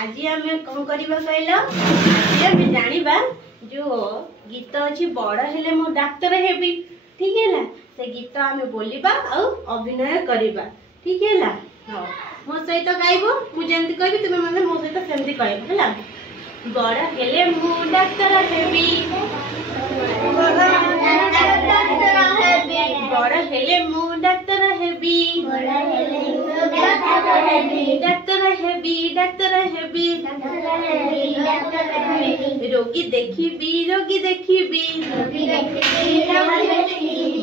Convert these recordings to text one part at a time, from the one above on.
आज आम कौन करवा कहल आज आम जाना जो गीत अच्छी बड़ हेले मो डाक्तर हेबी ठीक है ना से गीत आम बोलिबा और अभिनय करवा ठीक है ना हाँ मो सहित गाइब मुझे कहबी तुम मैंने मो सहित सेमती कहब है बड़ हेले मु डाक्तर हेबी बड़ हेले मु डाक्तर हेबी डाक्तर हेबी रोगी देखिबी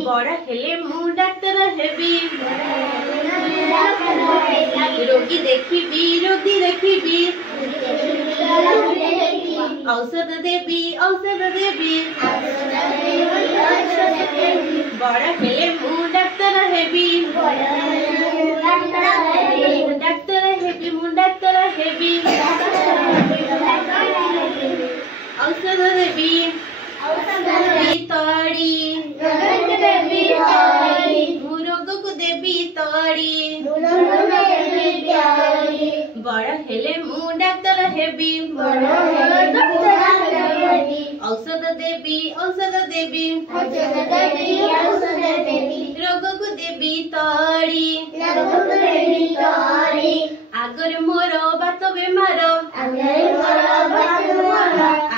बड़ हेले मु डाक्तर हेबी रोगी देखिबी औषध देबी बड़ हेले मु डाक्तर हेबी औषध देबी तड़ी रोग को देबी तड़ी बड़ हेले मु डाक्तर हेबी औषध देबी रोग को देबी तड़ी आगरे मोर बात बेमार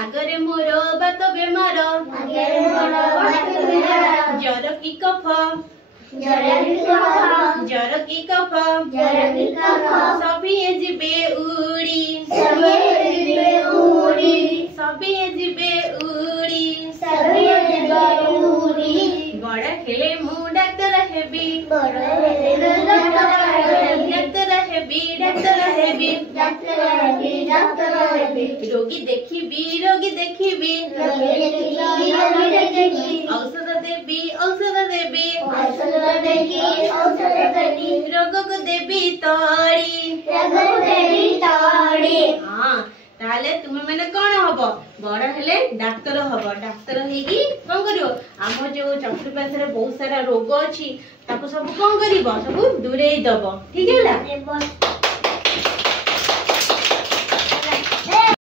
आगरे मोर बात बेमार जर की कफ सभी जीवे उड़ी बड़ हेले मु डाक्तर हेबी रोगी देखिबी औषध देबी रोग को देबी तड़ी हाँ ताले तुम मैंने कौन हब बड़ हेले डाक्तर हब डाक्तर हेगी कौन करियो आम जो चतुर्पार्श्व बहुत सारा रोग अच्छी ताको सब कौन करिवो सब दूरेई दब ठीक है।